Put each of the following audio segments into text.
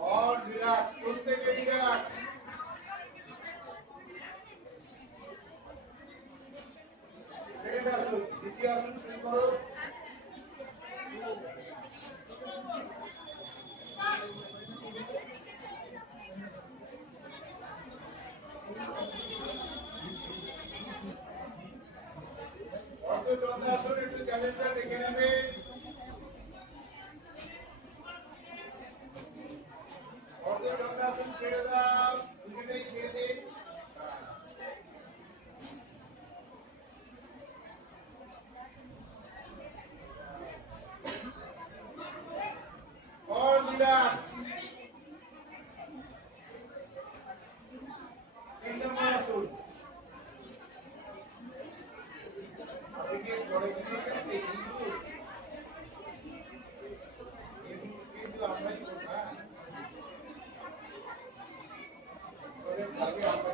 और relax प्रत्येके relax second आसन द्वितीय आसन शुरू करो और तो चौथा आसन একটু চ্যালেঞ্জটা দেখে নেবে ছেড়ে দাও দুটোটাই ছেড়ে দিন और रिलैक्स एकदम আসুন আপনি কি পরে কিছু কিন্তু আমরা কি করব आगे आप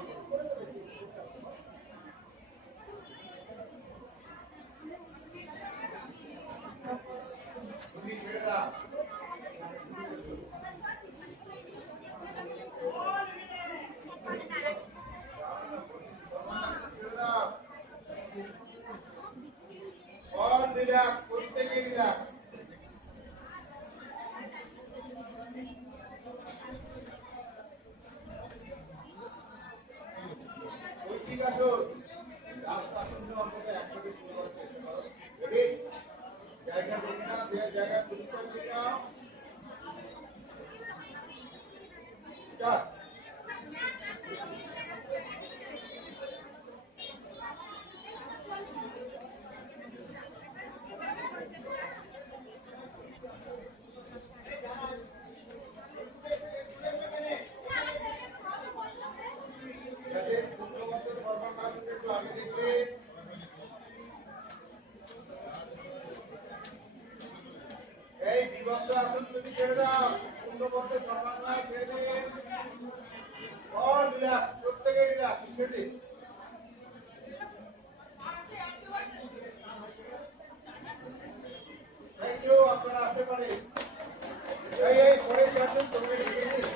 और रिलैक्स प्रत्येके रिलैक्स आसन যদি ছেড়ে দাও পূর্ণবন্ধ সর্বাঙ্গায় ছেড়ে দিন और रिलैक्स প্রত্যেকে রিল্যাক্স ছেড়ে দিন থ্যাংক ইউ আপনারা আসতে পারেন এই পরে আসুন তোমরা